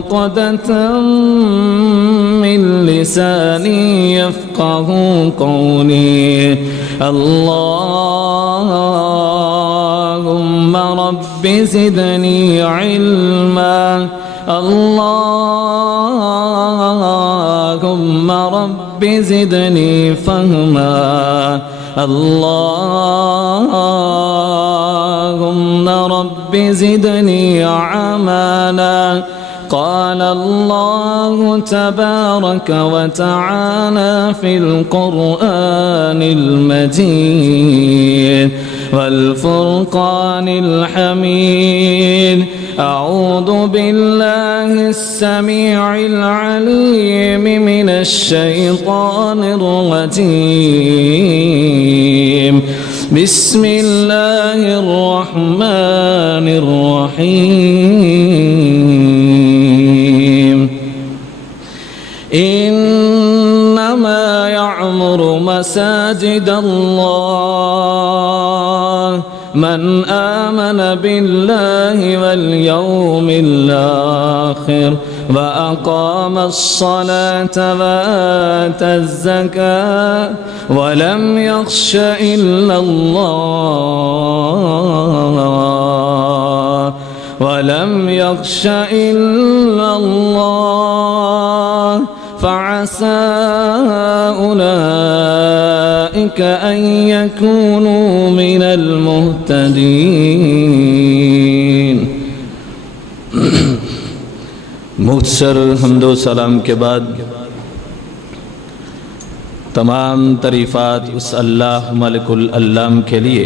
عقدة من لساني يفقهوا قولي. اللهم رب زدني علما. اللهم رب زدني فهما. اللهم رب زدني عملا. قال الله تبارك وتعالى في القرآن المجيد والفرقان الحميد: أعوذ بالله السميع العليم من الشيطان الرجيم. بسم الله الرحمن الرحيم. إنما يعمر مساجد الله من آمن بالله واليوم الآخر وأقام الصلاة وآتى الزكاة ولم يخش إلا الله فعسى أولئك أن يكونوا من المهتدين. مختصر حمد و سلام کے بعد تمام تعریفات اس اللہ ملک العلام کے لیے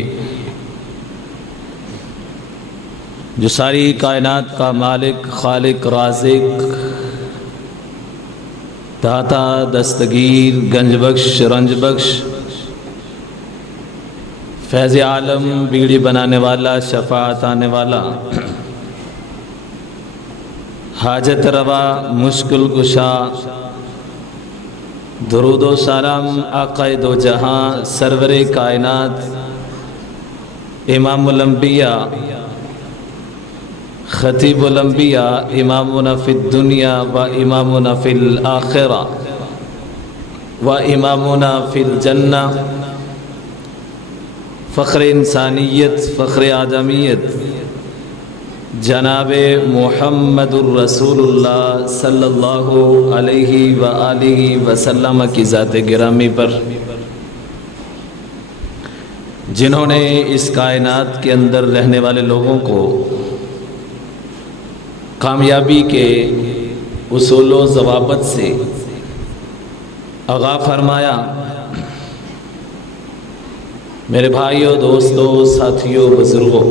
جو ساری کائنات کا مالک، خالق، رازق، داتا، دستگیر، گنج بخش، رنج بخش، فیض عالم، بگڑی بنانے والا، شفاعت آنے والا، حاجت روا، مشکل کشا، درود و سلام آقا دو جہاں، سرور کائنات، امام الانبیاء، خطیب الانبیاء، امامنا فی الدنیا و امامنا فی الآخرہ و امامنا فی الجنہ، فخر انسانیت، فخر آدمیت، جناب محمد الرسول اللہ صلی اللہ علیہ وآلہ وسلم کی ذات گرامی پر، جنہوں نے اس کائنات کے اندر رہنے والے لوگوں کو کامیابی کے اصول و ضوابط سے آگاہ فرمایا۔ میرے بھائیوں، دوستوں، ساتھیوں، بزرگوں،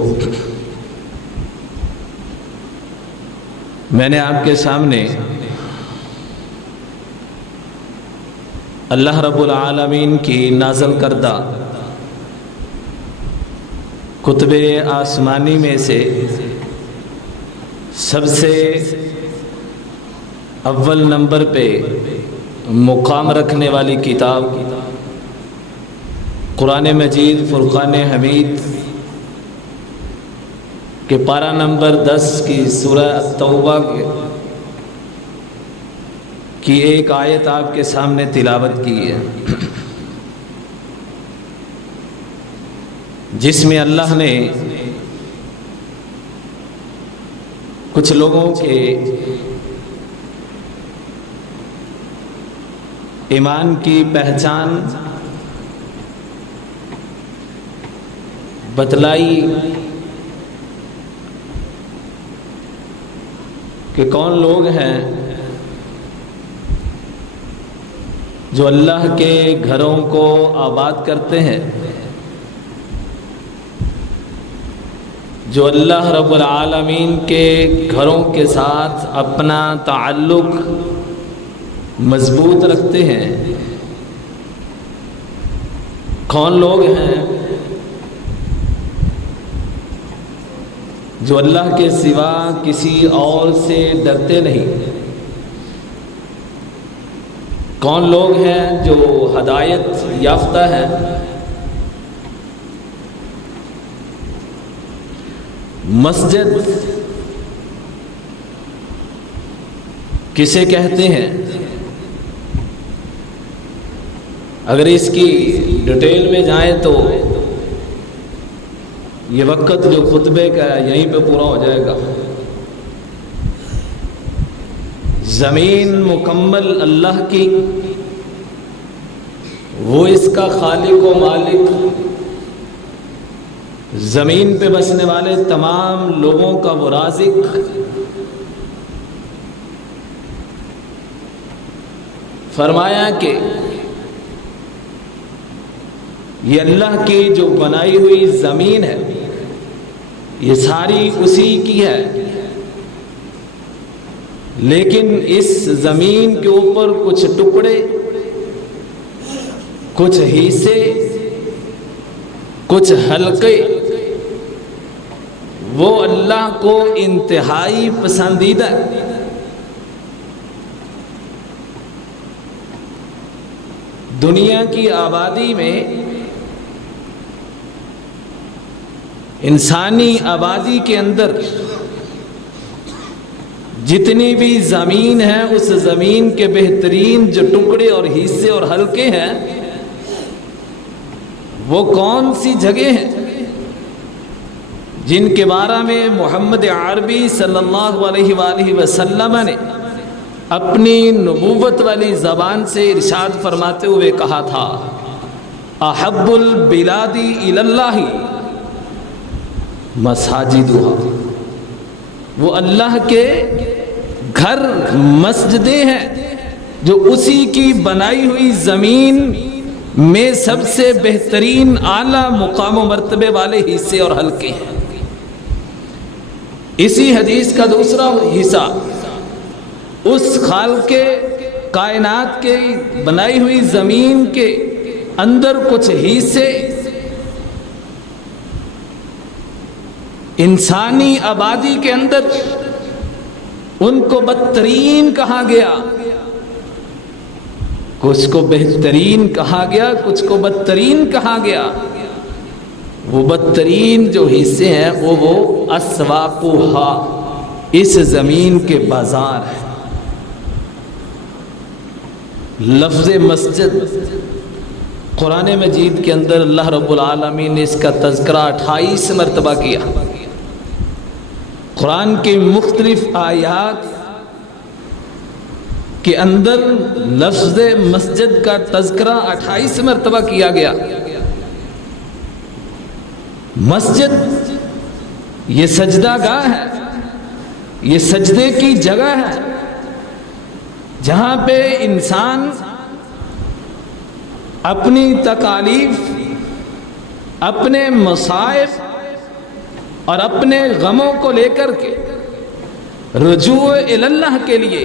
میں نے آپ کے سامنے اللہ رب العالمین کی نازل کردہ کتب آسمانی میں سے سب سے اول نمبر پہ مقام رکھنے والی کتاب قرآن مجید فرقان حمید کہ پارہ نمبر 10 کی سورہ التوبہ کی ایک آیت آپ کے سامنے تلاوت کی ہے، جس میں اللہ نے کچھ لوگوں کے ایمان کی پہچان بتلائی کہ کون لوگ ہیں جو اللہ کے گھروں کو آباد کرتے ہیں، جو اللہ رب العالمین کے گھروں کے ساتھ اپنا تعلق مضبوط رکھتے ہیں، کون لوگ ہیں جو اللہ کے سوا کسی اور سے ڈرتے نہیں، کون لوگ ہیں جو ہدایت یافتہ ہیں، مسجد کسے کہتے ہیں؟ اگر اس کی ڈیٹیل میں جائیں تو یہ وقت جو خطبے کا ہے یہیں پہ پورا ہو جائے گا۔ زمین مکمل اللہ کی، وہ اس کا خالق و مالک، زمین پہ بسنے والے تمام لوگوں کا وہ رازق۔ فرمایا کہ یہ اللہ کی جو بنائی ہوئی زمین ہے یہ ساری اسی کی ہے، لیکن اس زمین کے اوپر کچھ ٹکڑے، کچھ حصے، کچھ حلقے وہ اللہ کو انتہائی پسندیدہ ہے۔ دنیا کی آبادی میں، انسانی آبادی کے اندر جتنی بھی زمین ہے اس زمین کے بہترین جو ٹکڑے اور حصے اور حلقے ہیں وہ کون سی جگہ ہیں جن کے بارے میں محمد عربی صلی اللہ علیہ وآلہ وسلم نے اپنی نبوت والی زبان سے ارشاد فرماتے ہوئے کہا تھا، احب البلاد الی اللہ مساجدها، وہ اللہ کے گھر مسجدیں ہیں جو اسی کی بنائی ہوئی زمین میں سب سے بہترین اعلیٰ مقام و مرتبے والے حصے اور حلقے ہیں۔ اسی حدیث کا دوسرا حصہ اس خالق کائنات کے بنائی ہوئی زمین کے اندر کچھ حصے انسانی آبادی کے اندر ان کو بدترین کہا گیا، کچھ کو بہترین کہا گیا، کچھ کو بدترین کہا گیا۔ وہ بدترین جو حصے ہیں وہ اسواقھا، اس زمین کے بازار ہیں۔ لفظ مسجد قرآن مجید کے اندر اللہ رب العالمین نے اس کا تذکرہ 28 مرتبہ کیا۔ قرآن کے مختلف آیات کے اندر لفظ مسجد کا تذکرہ 28 مرتبہ کیا گیا۔ مسجد یہ سجدہ گاہ ہے، یہ سجدے کی جگہ ہے جہاں پہ انسان اپنی تکالیف، اپنے مصائب اور اپنے غموں کو لے کر کے رجوع الی اللہ کے لیے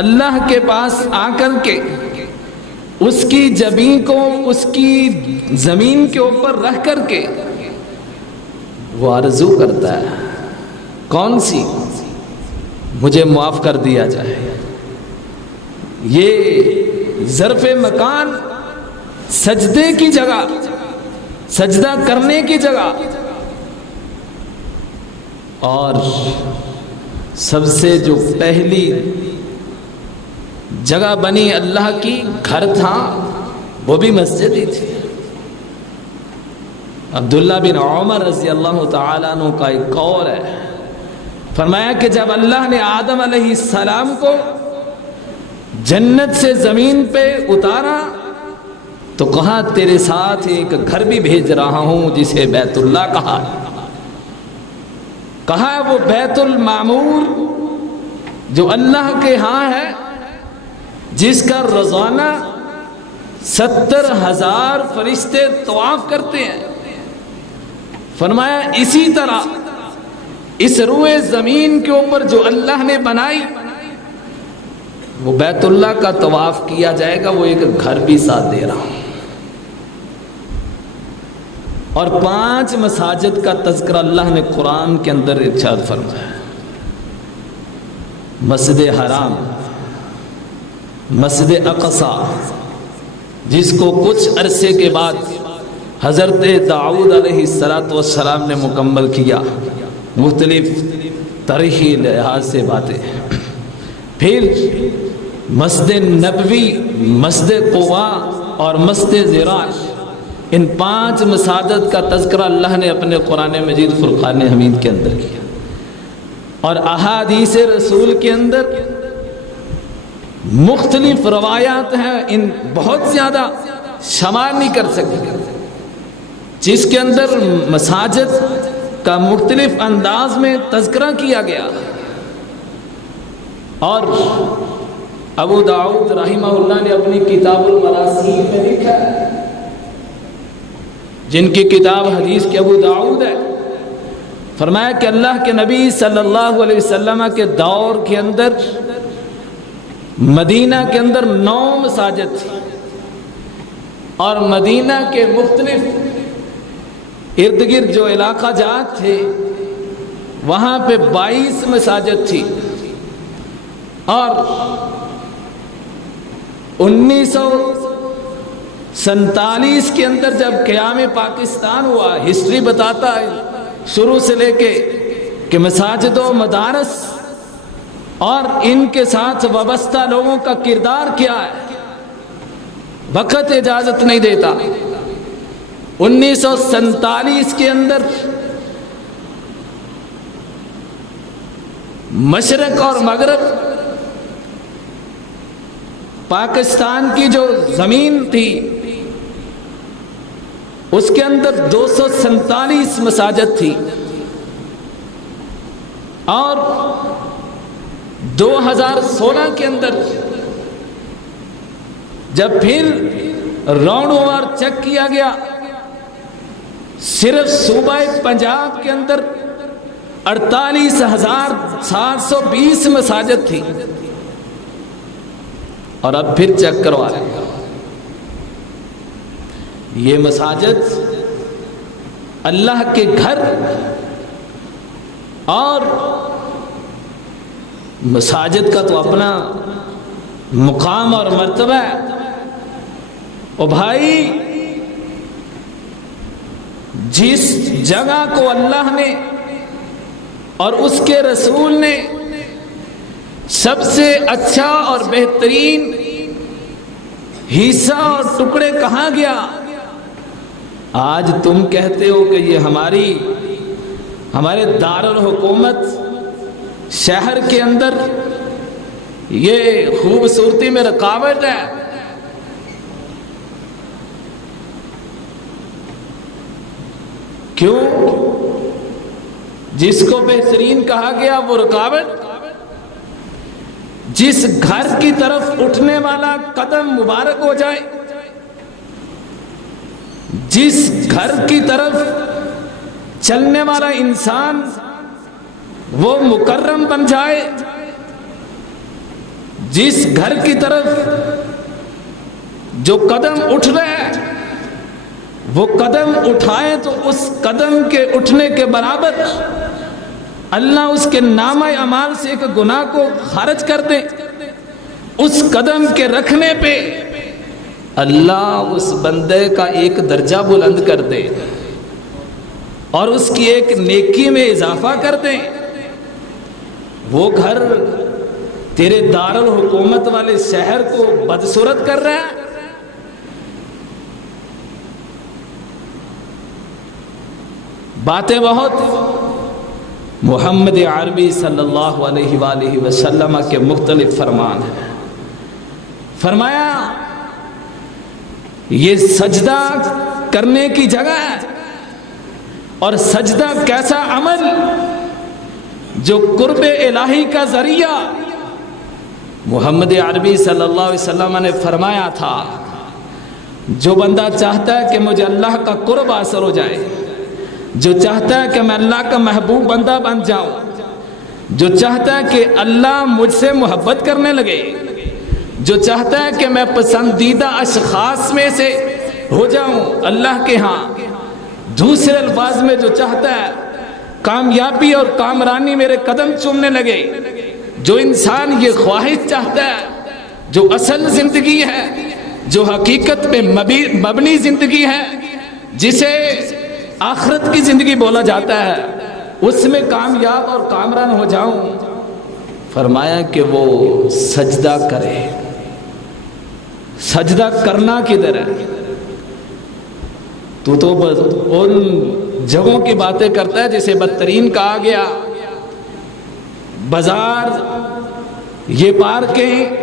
اللہ کے پاس آ کر کے اس کی جبین کو اس کی زمین کے اوپر رکھ کر کے وہ آرزو کرتا ہے، کون سی؟ مجھے معاف کر دیا جائے۔ یہ ظرف مکان، سجدے کی جگہ، سجدہ کرنے کی جگہ، اور سب سے جو پہلی جگہ بنی اللہ کی گھر تھا وہ بھی مسجد ہی تھی۔ عبداللہ بن عمر رضی اللہ تعالیٰ عنہ کا ایک قول ہے، فرمایا کہ جب اللہ نے آدم علیہ السلام کو جنت سے زمین پہ اتارا تو کہا تیرے ساتھ ایک گھر بھی بھیج رہا ہوں جسے بیت اللہ کہا۔ کہا وہ بیت المعمور جو اللہ کے ہاں ہے، جس کا روزانہ 70,000 فرشتے طواف کرتے ہیں۔ فرمایا اسی طرح اس روئے زمین کے اوپر جو اللہ نے بنائی وہ بیت اللہ کا طواف کیا جائے گا، وہ ایک گھر بھی ساتھ دے رہا ہوں۔ اور 5 مساجد کا تذکرہ اللہ نے قرآن کے اندر ارشاد فرمایا، مسجد حرام، مسجد اقصی جس کو کچھ عرصے کے بعد حضرت داؤد علیہ السلام نے مکمل کیا، مختلف تاریخی لحاظ سے باتیں۔ پھر مسجد نبوی، مسجد قباء اور مسجد ضرار، ان 5 مساجد کا تذکرہ اللہ نے اپنے قرآن مجید فرقان حمید کے اندر کیا، اور احادیث رسول کے اندر مختلف روایات ہیں، ان بہت زیادہ شمار نہیں کر سکتے، جس کے اندر مساجد کا مختلف انداز میں تذکرہ کیا گیا۔ اور ابو داؤد رحمہ اللہ نے اپنی کتاب المراسیل میں لکھا ہے، جن کی کتاب حدیث کے ابو داؤد ہے، فرمایا کہ اللہ کے نبی صلی اللہ علیہ وسلم کے دور کے اندر مدینہ کے اندر 9 مساجد تھی، اور مدینہ کے مختلف ارد گرد جو علاقہ جات تھے وہاں پہ 22 مساجد تھی، اور 1947 کے اندر جب قیام پاکستان ہوا، ہسٹری بتاتا ہے شروع سے لے کے کہ مساجد و مدارس اور ان کے ساتھ وابستہ لوگوں کا کردار کیا ہے، وقت اجازت نہیں دیتا۔ 1947 کے اندر مشرق اور مغرب پاکستان کی جو زمین تھی اس کے اندر 247 مساجد تھی، اور 2016 کے اندر جب پھر راؤنڈ اوور چیک کیا گیا، صرف صوبہ پنجاب کے اندر 48,720 مساجد تھی، اور اب پھر چیک کروا رہے ہیں۔ یہ مساجد اللہ کے گھر اور مساجد کا تو اپنا مقام اور مرتبہ ہے۔ او بھائی، جس جگہ کو اللہ نے اور اس کے رسول نے سب سے اچھا اور بہترین حصہ اور ٹکڑے کہاں گیا، آج تم کہتے ہو کہ یہ ہمارے دارالحکومت شہر کے اندر یہ خوبصورتی میں رکاوٹ ہے۔ کیوں؟ جس کو بہترین کہا گیا وہ رکاوٹ، جس گھر کی طرف اٹھنے والا قدم مبارک ہو جائے، جس گھر کی طرف چلنے والا انسان وہ مکرم بن جائے، جس گھر کی طرف جو قدم اٹھ رہا ہے وہ قدم اٹھائے تو اس قدم کے اٹھنے کے برابر اللہ اس کے نامہ اعمال سے ایک گناہ کو خارج کر دے، اس قدم کے رکھنے پہ اللہ اس بندے کا ایک درجہ بلند کر دے اور اس کی ایک نیکی میں اضافہ کر دے۔ وہ گھر تیرے دارالحکومت والے شہر کو بدصورت کر رہا ہے۔ باتیں بہت، محمد عربی صلی اللہ علیہ وآلہ وسلم کے مختلف فرمان ہیں۔ فرمایا یہ سجدہ کرنے کی جگہ ہے، اور سجدہ کیسا عمل جو قرب الہی کا ذریعہ۔ محمد عربی صلی اللہ علیہ وسلم نے فرمایا تھا جو بندہ چاہتا ہے کہ مجھے اللہ کا قرب حاصل ہو جائے، جو چاہتا ہے کہ میں اللہ کا محبوب بندہ بن جاؤں، جو چاہتا ہے کہ اللہ مجھ سے محبت کرنے لگے، جو چاہتا ہے کہ میں پسندیدہ اشخاص میں سے ہو جاؤں اللہ کے ہاں، دوسرے الفاظ میں جو چاہتا ہے کامیابی اور کامرانی میرے قدم چومنے لگے، جو انسان یہ خواہش چاہتا ہے، جو اصل زندگی ہے، جو حقیقت پہ مبنی زندگی ہے، جسے آخرت کی زندگی بولا جاتا ہے، اس میں کامیاب اور کامران ہو جاؤں، فرمایا کہ وہ سجدہ کرے. سجدہ کرنا کدھر ہے؟ تو بس ان جگہوں کی باتیں کرتا ہے جسے بدترین کہا گیا. بازار، یہ پارکیں،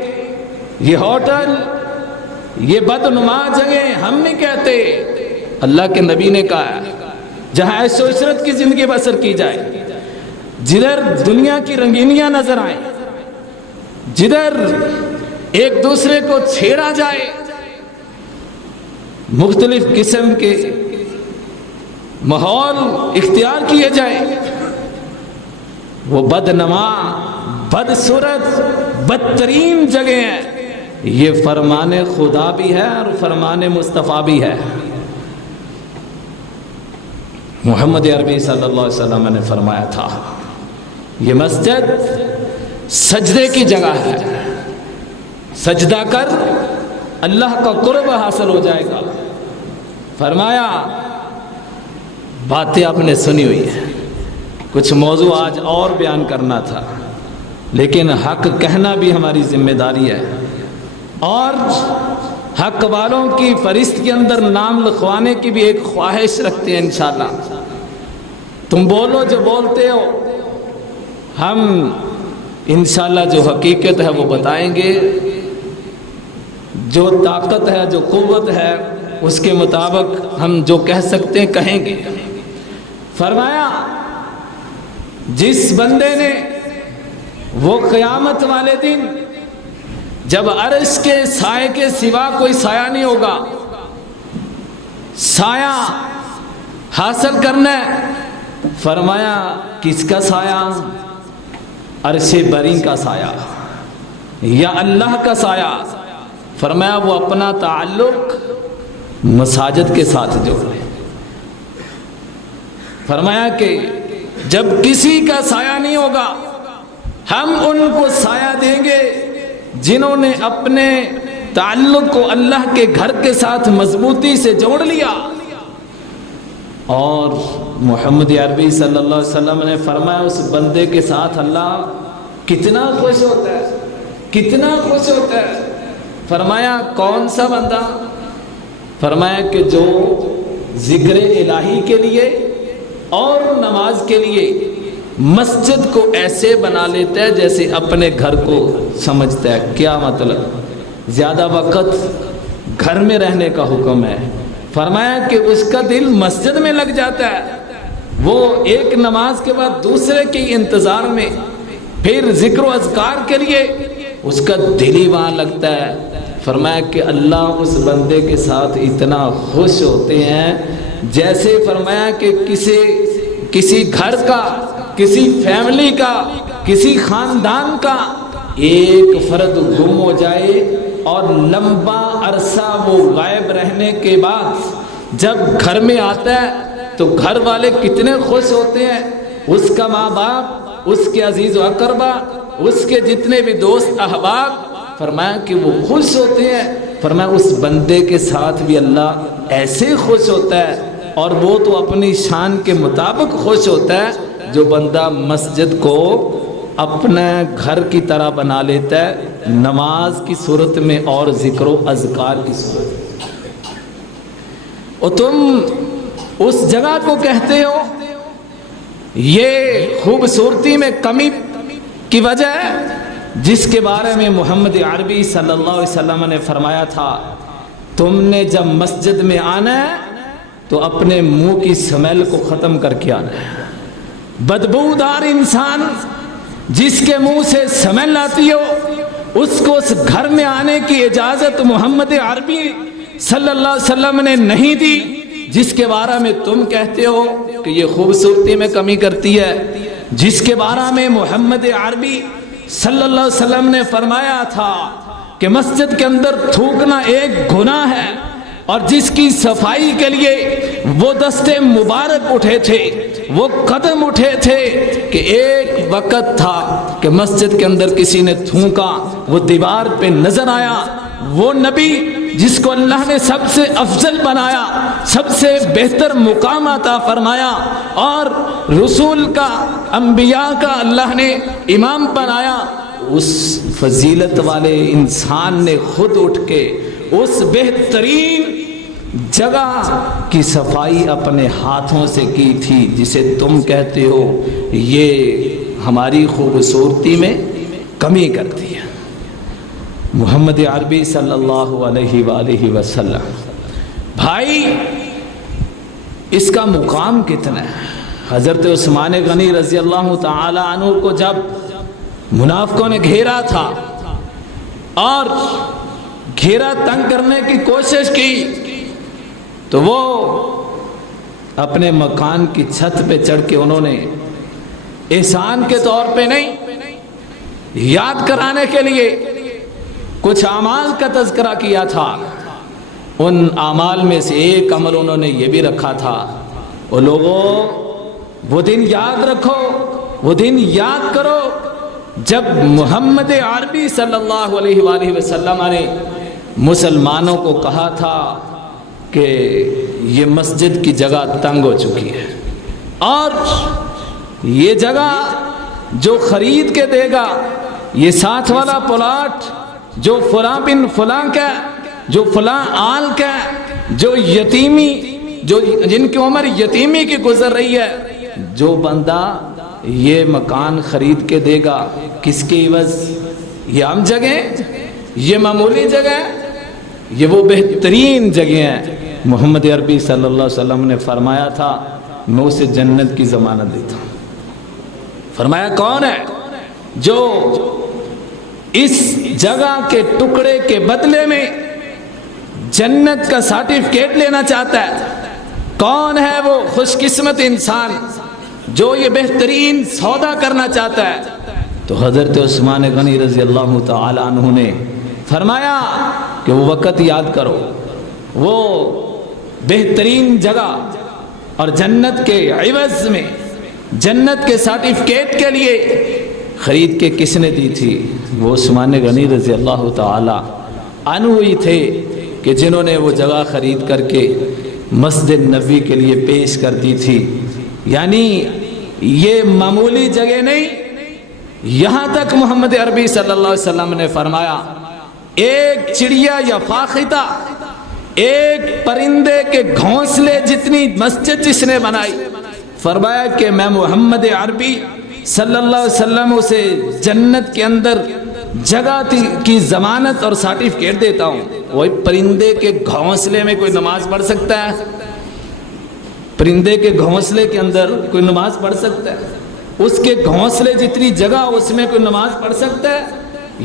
یہ ہوٹل، یہ بدنما جگہیں ہم نہیں کہتے، اللہ کے نبی نے کہا ہے جہاں عیش و عشرت کی زندگی بسر کی جائے، جدھر دنیا کی رنگینیاں نظر آئیں، جدھر ایک دوسرے کو چھیڑا جائے، مختلف قسم کے ماحول اختیار کیے جائے، وہ بدنما، بدصورت، بدترین جگہ ہیں. یہ فرمان خدا بھی ہے اور فرمان مصطفیٰ بھی ہے. محمد عربی صلی اللہ علیہ وسلم نے فرمایا تھا یہ مسجد سجدے کی جگہ ہے، سجدہ کر اللہ کا قرب حاصل ہو جائے گا. فرمایا باتیں آپ نے سنی ہوئی ہیں، کچھ موضوع آج اور بیان کرنا تھا، لیکن حق کہنا بھی ہماری ذمہ داری ہے، اور حق والوں کی فہرست کے اندر نام لکھوانے کی بھی ایک خواہش رکھتے ہیں. انشاءاللہ تم بولو جو بولتے ہو، ہم انشاءاللہ جو حقیقت ہے وہ بتائیں گے، جو طاقت ہے، جو قوت ہے، اس کے مطابق ہم جو کہہ سکتے ہیں کہیں گے. فرمایا جس بندے نے وہ قیامت والے دن جب عرش کے سائے کے سوا کوئی سایہ نہیں ہوگا، سایہ حاصل کرنا ہے. فرمایا کس کا سایہ؟ عرش بری کا سایہ یا اللہ کا سایہ. فرمایا وہ اپنا تعلق مساجد کے ساتھ جوڑے. فرمایا کہ جب کسی کا سایہ نہیں ہوگا ہم ان کو سایہ دیں گے جنہوں نے اپنے تعلق کو اللہ کے گھر کے ساتھ مضبوطی سے جوڑ لیا. اور محمد عربی صلی اللہ علیہ وسلم نے فرمایا اس بندے کے ساتھ اللہ کتنا خوش ہوتا ہے، کتنا خوش ہوتا ہے. فرمایا کون سا بندہ؟ فرمایا کہ جو ذکر الہی کے لیے اور نماز کے لیے مسجد کو ایسے بنا لیتا ہے جیسے اپنے گھر کو سمجھتا ہے. کیا مطلب؟ زیادہ وقت گھر میں رہنے کا حکم ہے. فرمایا کہ اس کا دل مسجد میں لگ جاتا ہے، وہ ایک نماز کے بعد دوسرے کے انتظار میں، پھر ذکر و اذکار کے لیے اس کا دل ہی وہاں لگتا ہے. فرمایا کہ اللہ اس بندے کے ساتھ اتنا خوش ہوتے ہیں جیسے فرمایا کہ کسی گھر کا، کسی فیملی کا، کسی خاندان کا ایک فرد گم ہو جائے اور لمبا عرصہ وہ غائب رہنے کے بعد جب گھر میں آتا ہے تو گھر والے کتنے خوش ہوتے ہیں. اس کا ماں باپ، اس کے عزیز و اقربا، اس کے جتنے بھی دوست احباب، فرمایا کہ وہ خوش ہوتے ہیں. فرمایا اس بندے کے ساتھ بھی اللہ ایسے خوش ہوتا ہے، اور وہ تو اپنی شان کے مطابق خوش ہوتا ہے جو بندہ مسجد کو اپنا گھر کی طرح بنا لیتا ہے، نماز کی صورت میں اور ذکر و اذکار کی صورت میں. اور تم اس جگہ کو کہتے ہو یہ خوبصورتی میں کمی کی وجہ ہے جس کے بارے میں محمد عربی صلی اللہ علیہ وسلم نے فرمایا تھا تم نے جب مسجد میں آنا ہے تو اپنے منہ کی سمیل کو ختم کر کے آنا ہے. بدبودار انسان جس کے منہ سے سمیل آتی ہو اس کو اس گھر میں آنے کی اجازت محمد عربی صلی اللہ علیہ وسلم نے نہیں دی، جس کے بارے میں تم کہتے ہو کہ یہ خوبصورتی میں کمی کرتی ہے، جس کے بارے میں محمد عربی صلی اللہ علیہ وسلم نے فرمایا تھا کہ مسجد کے اندر تھوکنا ایک گناہ ہے، اور جس کی صفائی کے لیے وہ دستے مبارک اٹھے تھے، وہ قدم اٹھے تھے کہ ایک وقت تھا کہ مسجد کے اندر کسی نے تھوکا، وہ دیوار پہ نظر آیا، وہ نبی جس کو اللہ نے سب سے افضل بنایا، سب سے بہتر مقام عطا فرمایا، اور رسول کا، انبیاء کا اللہ نے امام بنایا، اس فضیلت والے انسان نے خود اٹھ کے اس بہترین جگہ کی صفائی اپنے ہاتھوں سے کی تھی، جسے تم کہتے ہو یہ ہماری خوبصورتی میں کمی کرتی ہے۔ محمد عربی صلی اللہ علیہ وآلہ وسلم، بھائی اس کا مقام کتنا ہے۔ حضرت عثمان غنی رضی اللہ تعالی عنہ کو جب منافقوں نے گھیرا تھا اور گھیرا تنگ کرنے کی کوشش کی، تو وہ اپنے مکان کی چھت پہ چڑھ کے انہوں نے احسان کے طور پہ نہیں، یاد کرانے کے لیے کچھ اعمال کا تذکرہ کیا تھا۔ ان اعمال میں سے ایک عمل انہوں نے یہ بھی رکھا تھا، وہ لوگوں وہ دن یاد رکھو، وہ دن یاد کرو جب محمد عربی صلی اللہ علیہ وآلہ وسلم نے مسلمانوں کو کہا تھا کہ یہ مسجد کی جگہ تنگ ہو چکی ہے، اور یہ جگہ جو خرید کے دے گا، یہ ساتھ والا پلاٹ جو فلاں بن فلاں کا، جو فلاں آل کا، جو یتیمی، جو جن کی عمر یتیمی کی گزر رہی ہے، جو بندہ یہ مکان خرید کے دے گا، کس کے عوض؟ یہ عام جگہ، یہ معمولی جگہ، یہ وہ بہترین جگہ ہیں۔ محمد عربی صلی اللہ علیہ وسلم نے فرمایا تھا میں اسے جنت کی ضمانت دیتا ہوں۔ فرمایا کون ہے جو اس جگہ کے ٹکڑے کے بدلے میں جنت کا سرٹیفکیٹ لینا چاہتا ہے؟ کون ہے وہ خوش قسمت انسان جو یہ بہترین سودا کرنا چاہتا ہے؟ تو حضرت عثمان غنی رضی اللہ تعالی عنہ نے فرمایا کہ وہ وقت یاد کرو، وہ بہترین جگہ اور جنت کے عوض میں، جنت کے سرٹیفکیٹ کے لیے خرید کے کس نے دی تھی؟ وہ عثمان غنی رضی اللہ تعالی عنہ ہی تھے کہ جنہوں نے وہ جگہ خرید کر کے مسجد نبوی کے لیے پیش کر دی تھی۔ یعنی یہ معمولی جگہ نہیں، یہاں تک محمد عربی صلی اللہ علیہ وسلم نے فرمایا ایک چڑیا یا فاختہ، ایک پرندے کے گھونسلے جتنی مسجد جس نے بنائی، فرمایا کہ میں محمد عربی صلی اللہ علیہ وسلم اسے جنت کے اندر جگہ کی ضمانت اور سرٹیفکیٹ دیتا ہوں۔ وہی پرندے کے گھونسلے میں کوئی نماز پڑھ سکتا ہے؟ پرندے کے گھونسلے کے اندر کوئی نماز پڑھ سکتا ہے؟ اس کے گھونسلے جتنی جگہ اس میں کوئی نماز پڑھ سکتا ہے؟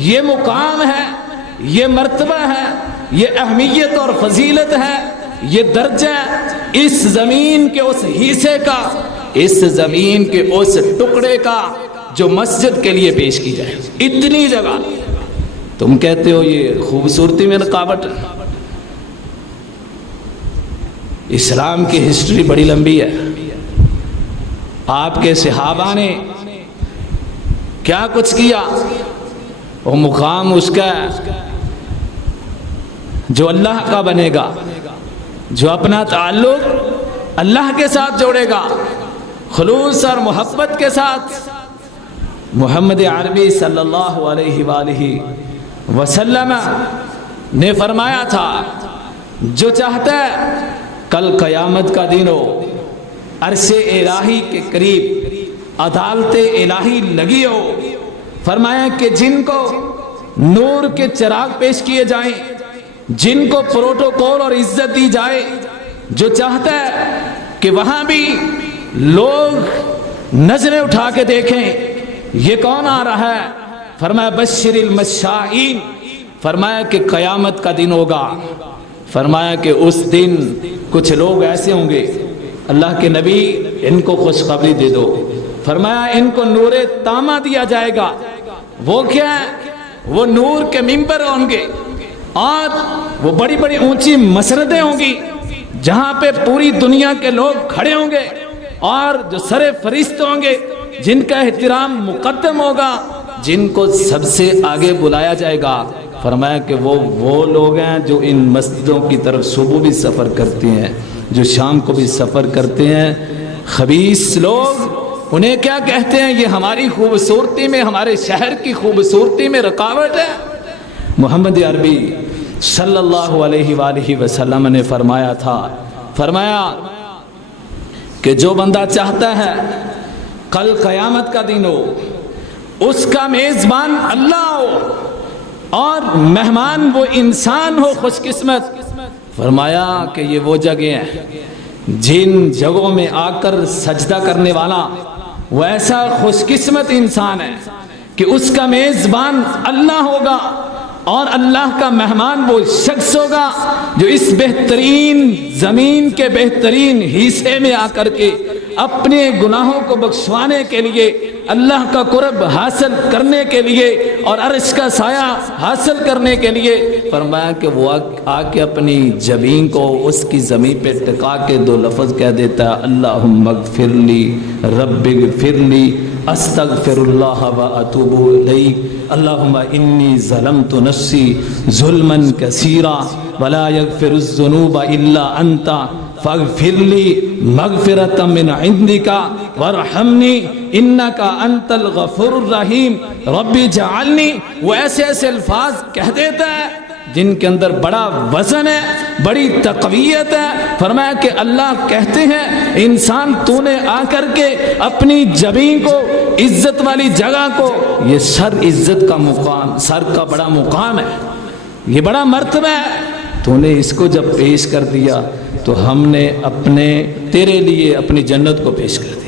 یہ مقام ہے، یہ مرتبہ ہے، یہ اہمیت اور فضیلت ہے، یہ درجہ اس زمین کے اس حصے کا، اس زمین کے اس ٹکڑے کا جو مسجد کے لیے پیش کی جائے۔ اتنی جگہ تم کہتے ہو یہ خوبصورتی میں رکاوٹ ہے۔ اسلام کی ہسٹری بڑی لمبی ہے، آپ کے صحابہ نے کیا کچھ کیا، وہ مقام اس کا جو اللہ کا بنے گا، جو اپنا تعلق اللہ کے ساتھ جوڑے گا، خلوص اور محبت کے ساتھ۔ محمد عربی صلی اللہ علیہ وآلہ وسلم نے فرمایا تھا جو چاہتا ہے کل قیامت کا دن ہو، عرش الہی کے قریب عدالت الہی لگی ہو، فرمایا کہ جن کو نور کے چراغ پیش کیے جائیں، جن کو پروٹوکول اور عزت دی جائے، جو چاہتا ہے کہ وہاں بھی لوگ نظریں اٹھا کے دیکھیں یہ کون آ رہا ہے، فرمایا بشر المشائین، فرمایا کہ قیامت کا دن ہوگا، فرمایا کہ اس دن کچھ لوگ ایسے ہوں گے، اللہ کے نبی ان کو خوشخبری دے دو، فرمایا ان کو نور تامہ دیا جائے گا۔ وہ کیا ہے؟ وہ نور کے ممبر ہوں گے، اور وہ بڑی بڑی اونچی مسندیں ہوں گی جہاں پہ پوری دنیا کے لوگ کھڑے ہوں گے، اور جو سر فرشت ہوں گے جن کا احترام مقدم ہوگا، جن کو سب سے آگے بلایا جائے گا۔ فرمایا کہ وہ لوگ ہیں جو ان مسجدوں کی طرف صبح بھی سفر کرتے ہیں، جو شام کو بھی سفر کرتے ہیں۔ خبیث لوگ انہیں کیا کہتے ہیں؟ یہ ہماری خوبصورتی میں، ہمارے شہر کی خوبصورتی میں رکاوٹ ہے۔ محمد عربی صلی اللہ علیہ وآلہ وسلم نے فرمایا تھا، فرمایا کہ جو بندہ چاہتا ہے کل قیامت کا دن ہو، اس کا میزبان اللہ ہو اور مہمان وہ انسان ہو خوش قسمت، فرمایا کہ یہ وہ جگہ ہیں جن جگہوں میں آ کر سجدہ کرنے والا وہ ایسا خوش قسمت انسان ہے کہ اس کا میزبان اللہ ہوگا اور اللہ کا مہمان وہ شخص ہوگا جو اس بہترین زمین کے بہترین حصے میں آ کر کے اپنے گناہوں کو بخشوانے کے لیے، اللہ کا قرب حاصل کرنے کے لیے اور عرش کا سایہ حاصل کرنے کے لیے، فرمایا کہ وہ آ کے اپنی جبین کو اس کی زمین پہ ٹکا کے دو لفظ کہہ دیتا ہے، اللہم اغفر لی رب اغفر لی استغفر اللہ و اتوب الیک، اللہم انی ظلمت نفسی ظلما کثیرا ولا یغفر الذنوب الا انت فاغفر لی مغفرۃ من عندک وارحمنی انک انت الغفور الرحیم رب اجعلنی۔ وہ ایسے ایسے الفاظ کہہ دیتا ہے جن کے اندر بڑا وزن ہے، بڑی تقویت ہے۔ فرمایا کہ اللہ کہتے ہیں انسان تو نے آ کر کے اپنی جبین کو، عزت والی جگہ کو، یہ سر عزت کا مقام، سر کا بڑا مقام ہے، یہ بڑا مرتبہ ہے، تو نے اس کو جب پیش کر دیا تو ہم نے تیرے لیے اپنی جنت کو پیش کر دیا۔